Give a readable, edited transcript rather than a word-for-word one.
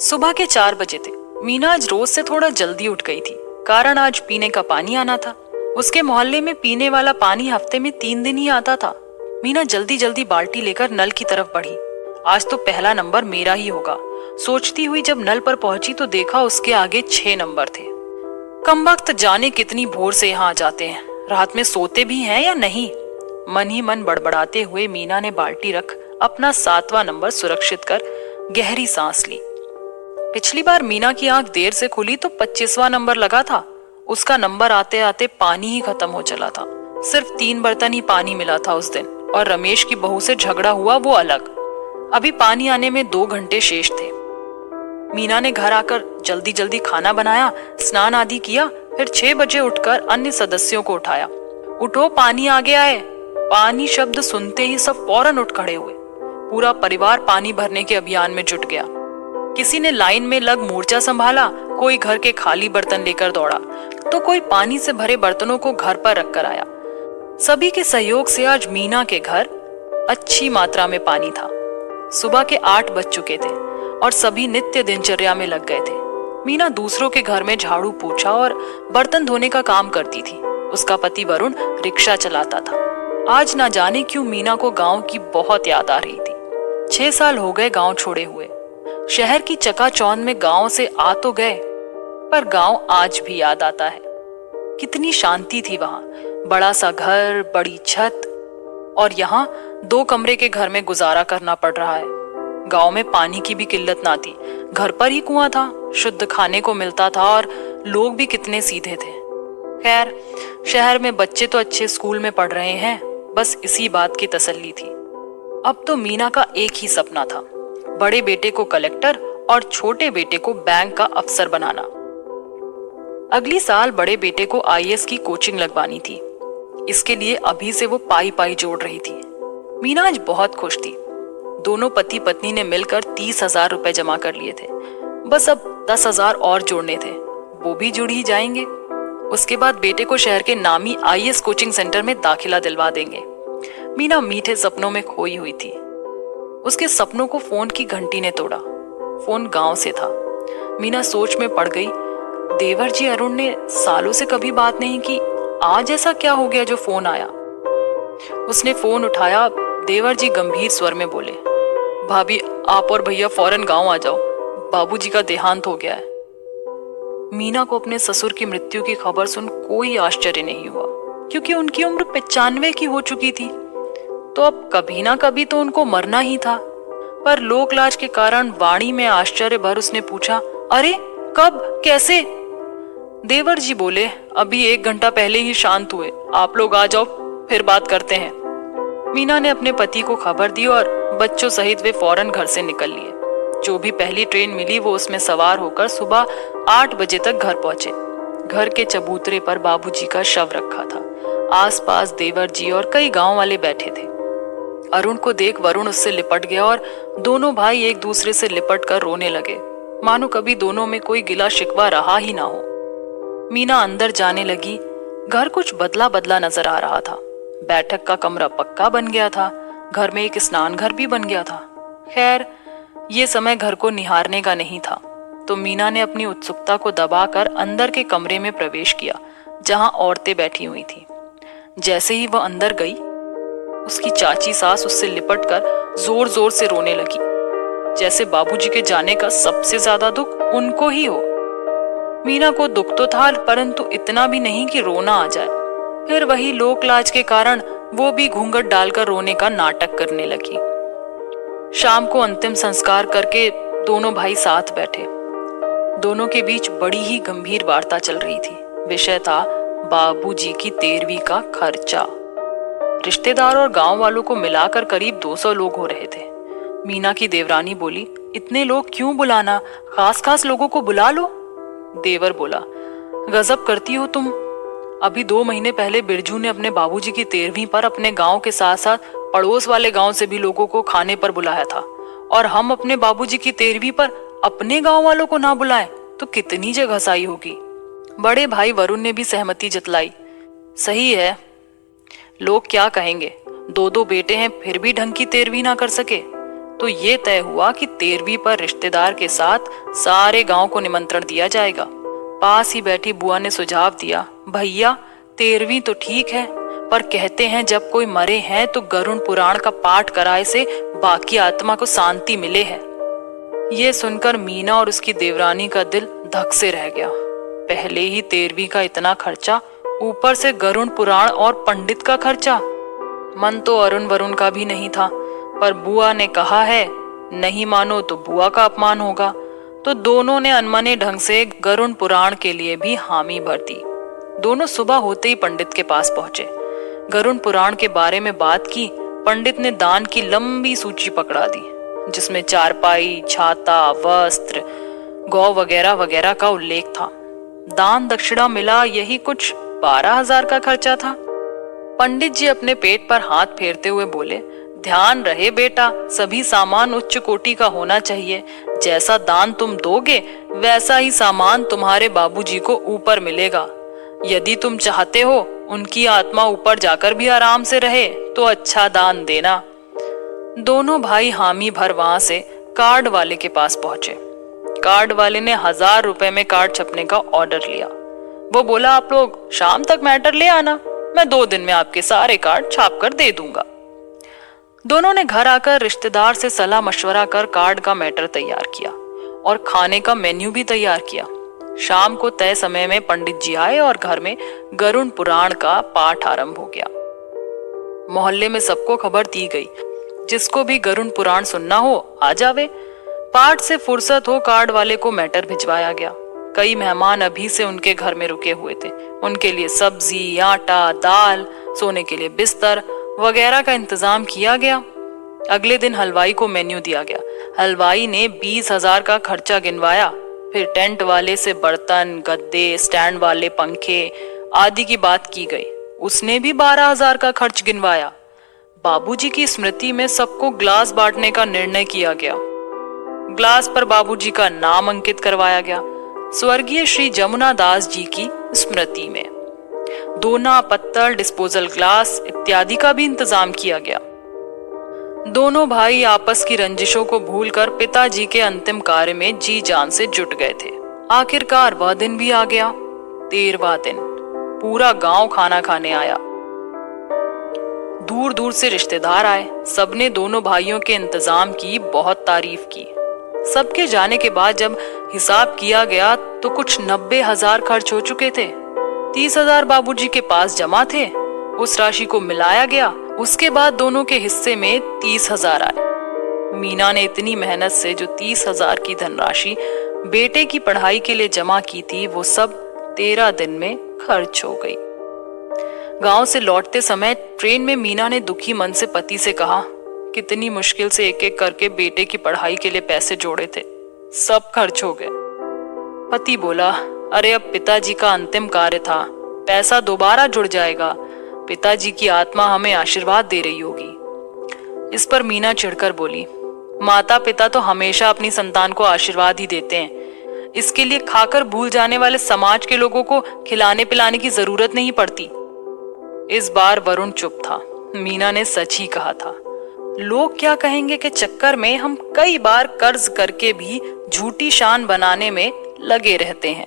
सुबह के 4 बजे थे। मीना आज रोज से थोड़ा जल्दी उठ गई थी, कारण आज पीने का पानी आना था। उसके मोहल्ले में पीने वाला पानी हफ्ते में 3 दिन ही आता था। मीना जल्दी जल्दी बाल्टी लेकर नल की तरफ बढ़ी। आज तो पहला नंबर मेरा ही होगा, सोचती हुई जब नल पर पहुंची तो देखा उसके आगे 6 नंबर थे। कमबख्त जाने कितनी भोर से यहाँ आ जाते हैं, रात में सोते भी हैं या नहीं। मन ही मन बड़बड़ाते हुए मीना ने बाल्टी रख अपना 7वां नंबर सुरक्षित कर गहरी सांस ली। पिछली बार मीना की आंख देर से खुली तो 25वां नंबर लगा था। उसका नंबर आते आते पानी ही खत्म हो चला था। सिर्फ 3 बर्तन ही पानी मिला था उस दिन, और रमेश की बहू से झगड़ा हुआ वो अलग। अभी पानी आने में 2 घंटे शेष थे। मीना ने घर आकर जल्दी जल्दी खाना बनाया, स्नान आदि किया, फिर 6 बजे उठकर अन्य सदस्यों को उठाया। उठो, पानी आ गया है। पानी शब्द सुनते ही सब फौरन उठ खड़े हुए। पूरा परिवार पानी भरने के अभियान में जुट गया। किसी ने लाइन में लग मोर्चा संभाला, कोई घर के खाली बर्तन लेकर दौड़ा, तो कोई पानी से भरे बर्तनों को घर पर रखकर आया। सभी के सहयोग से आज मीना के घर अच्छी मात्रा में पानी था। सुबह के 8 बज चुके थे और सभी नित्य दिनचर्या में लग गए थे। मीना दूसरों के घर में झाड़ू पोछा और बर्तन धोने का काम करती थी। उसका पति वरुण रिक्शा चलाता था। आज ना जाने क्यों मीना को गांव की बहुत याद आ रही थी। 6 साल हो गए गांव छोड़े हुए। शहर की चकाचौंध में गांव से आ तो गए, पर गांव आज भी याद आता है। कितनी शांति थी वहां, बड़ा सा घर, बड़ी छत, और यहाँ 2 कमरे के घर में गुजारा करना पड़ रहा है। गांव में पानी की भी किल्लत ना थी, घर पर ही कुआं था, शुद्ध खाने को मिलता था और लोग भी कितने सीधे थे। खैर, शहर में बच्चे तो अच्छे स्कूल में पढ़ रहे हैं, बस इसी बात की तसल्ली थी। अब तो मीना का एक ही सपना था, बड़े बेटे को कलेक्टर और छोटे बेटे को बैंक का अफसर बनाना। अगली साल बड़े बेटे को आईएएस की कोचिंग लगवानी थी। इसके लिए अभी से वो पाई पाई जोड़ रही थी। मीना आज बहुत खुश थी। दोनों पति पत्नी ने मिलकर 30,000 रुपए जमा कर लिए थे। बस अब 10,000 और जोड़ने थे, वो भी जुड़ ही जाएंगे। उसके बाद बेटे को शहर के नामी आईएएस कोचिंग सेंटर में दाखिला दिलवा देंगे। मीना मीठे सपनों में खोई हुई थी। उसके सपनों को फोन की घंटी ने तोड़ा। फोन गांव से था। मीना सोच में पड़ गई। देवर जी अरुण ने सालों से कभी बात नहीं की, आज ऐसा क्या हो गया जो फोन आया। उसने फोन उठाया। देवर जी गंभीर स्वर में बोले, भाभी आप और भैया फौरन गांव आ जाओ, बाबूजी का देहांत हो गया है। मीना को अपने ससुर की मृत्यु की खबर सुन कोई आश्चर्य नहीं हुआ, क्योंकि उनकी उम्र 95 की हो चुकी थी, तो अब कभी ना कभी तो उनको मरना ही था। पर लोक लाज के कारण वाणी में आश्चर्य भर उसने पूछा, अरे कब, कैसे? देवर जी बोले, अभी 1 घंटा पहले ही शांत हुए, आप लोग आ जाओ, फिर बात करते हैं। मीना ने अपने पति को खबर दी और बच्चों सहित वे फौरन घर से निकल लिए। जो भी पहली ट्रेन मिली वो उसमें सवार होकर सुबह 8 बजे तक घर पहुंचे। घर के चबूतरे पर बाबूजी का शव रखा था। आसपास देवर जी और कई गांव वाले बैठे थे। अरुण को देख वरुण उससे लिपट गया और दोनों भाई एक दूसरे से लिपट कर रोने लगे, मानो कभी दोनों में कोई गिला शिकवा रहा ही ना हो। मीना अंदर जाने लगी। घर कुछ बदला बदला नजर आ रहा था। बैठक का कमरा पक्का बन गया था। घर में एक स्नान घर भी बन गया था। खैर, ये समय घर को निहारने का नहीं था, तो मीना ने अपनी उत्सुकता को दबाकर अंदर के कमरे में प्रवेश किया, जहां औरतें बैठी हुई थी। जैसे ही वह अंदर गई, उसकी चाची सास उससे लिपटकर जोर जोर से रोने लगी, जैसे बाबूजी के जाने का सबसे ज्यादा दुख उनको ही हो। मीना को दुख तो था, परंतु इतना भी नहीं कि रोना आ जाए। फिर वही लोक लाज के कारण वो भी घूंघट डालकर रोने का नाटक करने लगी। शाम को अंतिम संस्कार करके दोनों भाई साथ बैठे। दोनों के बीच बड़ी ही गंभीर वार्ता चल रही थी। विषय था बाबूजी की 13वीं का खर्चा। रिश्तेदार और गांव वालों को मिलाकर करीब 200 लोग हो रहे थे। मीना की देवरानी बोली, इतने लोग क्यों बुलाना, खास खास लोगों को बुला लो। देवर बोला, गजब करती हो तुम। अभी 2 महीने पहले बिरजू ने अपने बाबूजी की 13वीं पर अपने गांव के साथ साथ पड़ोस वाले गांव से भी लोगों को खाने पर बुलाया था, और हम अपने बाबूजी की 13वीं पर अपने गांव वालों को ना बुलाएं तो कितनी जगहसाई होगी। बड़े भाई वरुण ने भी सहमति जतलाई। सही है, लोग क्या कहेंगे, 2 बेटे हैं फिर भी ढंग की 13वीं ना कर सके। तो ये तय हुआ कि 13वीं पर रिश्तेदार के साथ सारे गांव को निमंत्रण दिया जाएगा। पास ही बैठी बुआ ने सुझाव दिया, भैया 13वीं तो ठीक है, पर कहते हैं जब कोई मरे हैं तो गरुड़ पुराण का पाठ कराए से बाकी आत्मा को शांति मिले है। ये सुनकर मीना और उसकी देवरानी का दिल धक से रह गया। पहले ही 13वीं का इतना खर्चा, ऊपर से गरुड़ पुराण और पंडित का खर्चा। मन तो अरुण वरुण का भी नहीं था, पर बुआ ने कहा है नहीं मानो तो बुआ का अपमान होगा, तो दोनों ने अनमने ढंग से गरुड़ पुराण के लिए भी हामी भर दी। दोनों सुबह होते ही पंडित के पास पहुंचे, गरुड़ पुराण के बारे में बात की। पंडित ने दान की लंबी सूची पकड़ा दी, जिसमें चारपाई, छाता, वस्त्र, गौ वगैरह वगैरह का उल्लेख था। दान दक्षिणा मिला यही कुछ 12,000 का खर्चा था। पंडित जी अपने पेट पर हाथ फेरते हुए बोले, ध्यान रहे बेटा, सभी सामान उच्च कोटि का होना चाहिए। जैसा दान तुम दोगे वैसा ही सामान तुम्हारे बाबूजी को ऊपर मिलेगा। यदि तुम चाहते हो उनकी आत्मा ऊपर जाकर भी आराम से रहे तो अच्छा दान देना। दोनों भाई हामी भर वहां से कार्ड वाले के पास पहुंचे। कार्ड वाले ने 1,000 रुपए में कार्ड छपने का ऑर्डर लिया। वो बोला, आप लोग शाम तक मैटर ले आना, मैं 2 दिन में आपके सारे कार्ड छाप कर दे दूंगा। दोनों ने घर आकर रिश्तेदार से सलाह मशवरा कर कार्ड का मैटर तैयार किया और खाने का मेन्यू भी तैयार किया। शाम को तय समय में पंडित जी आए और घर में गरुड़ पुराण का पाठ आरंभ हो गया। मोहल्ले में सबको खबर दी गई, जिसको भी गरुड़ पुराण सुनना हो आ जावे। पाठ से फुर्सत हो कार्ड वाले को मैटर भिजवाया गया। कई मेहमान अभी से उनके घर में रुके हुए थे। उनके लिए सब्जी, आटा, दाल, सोने के लिए बिस्तर वगैरह का इंतजाम किया गया। अगले दिन हलवाई को मेन्यू दिया गया। हलवाई ने 20,000 का खर्चा गिनवाया। फिर टेंट वाले से बर्तन, गद्दे, स्टैंड वाले पंखे आदि की बात की गई। उसने भी 12,000 का खर्च गिनवाया। बाबूजी की स्मृति में सबको ग्लास बांटने का निर्णय किया गया। ग्लास पर बाबूजी का नाम अंकित करवाया गया, स्वर्गीय श्री जमुना दास जी की स्मृति में। दोना, पत्तल, डिस्पोजल ग्लास इत्यादि का भी इंतजाम किया गया। दोनों भाई आपस की रंजिशों को भूलकर पिताजी के अंतिम कार्य में जी जान से जुट गए थे। आखिरकार वह दिन भी आ गया, 13वां दिन। पूरा गांव खाना खाने आया। दूर दूर से रिश्तेदार आए। सबने दोनों भाइयों के इंतजाम की बहुत तारीफ की। सबके जाने के बाद जब हिसाब किया गया तो कुछ 90,000 खर्च हो चुके थे। 30,000 बाबूजी के पास जमा थे। उस राशि को मिलाया गया। उसके बाद दोनों के हिस्से में 30,000 आए। मीना ने इतनी मेहनत से जो 30,000 की धनराशि बेटे की पढ़ाई के लिए जमा की थी, वो सब 13 दिन में खर्च हो गई। गांव से लौटते समय ट्रेन में मीना ने दुखी मन से पति से कहा, कितनी मुश्किल से एक एक करके बेटे की पढ़ाई के लिए पैसे जोड़े थे, सब खर्च हो गए। पति बोला, अरे अब पिताजी का अंतिम कार्य था, पैसा दोबारा जुड़ जाएगा। पिताजी की आत्मा हमें आशीर्वाद दे रही होगी। इस पर मीना चिढ़कर बोली, माता पिता तो हमेशा अपनी संतान को आशीर्वाद ही देते हैं। इसके लिए खाकर भूल जाने वाले समाज के लोगों को खिलाने पिलाने की जरूरत नहीं पड़ती। इस बार वरुण चुप था। मीना ने सच ही कहा था। लोग क्या कहेंगे के चक्कर में हम कई बार कर्ज करके भी झूठी शान बनाने में लगे रहते हैं।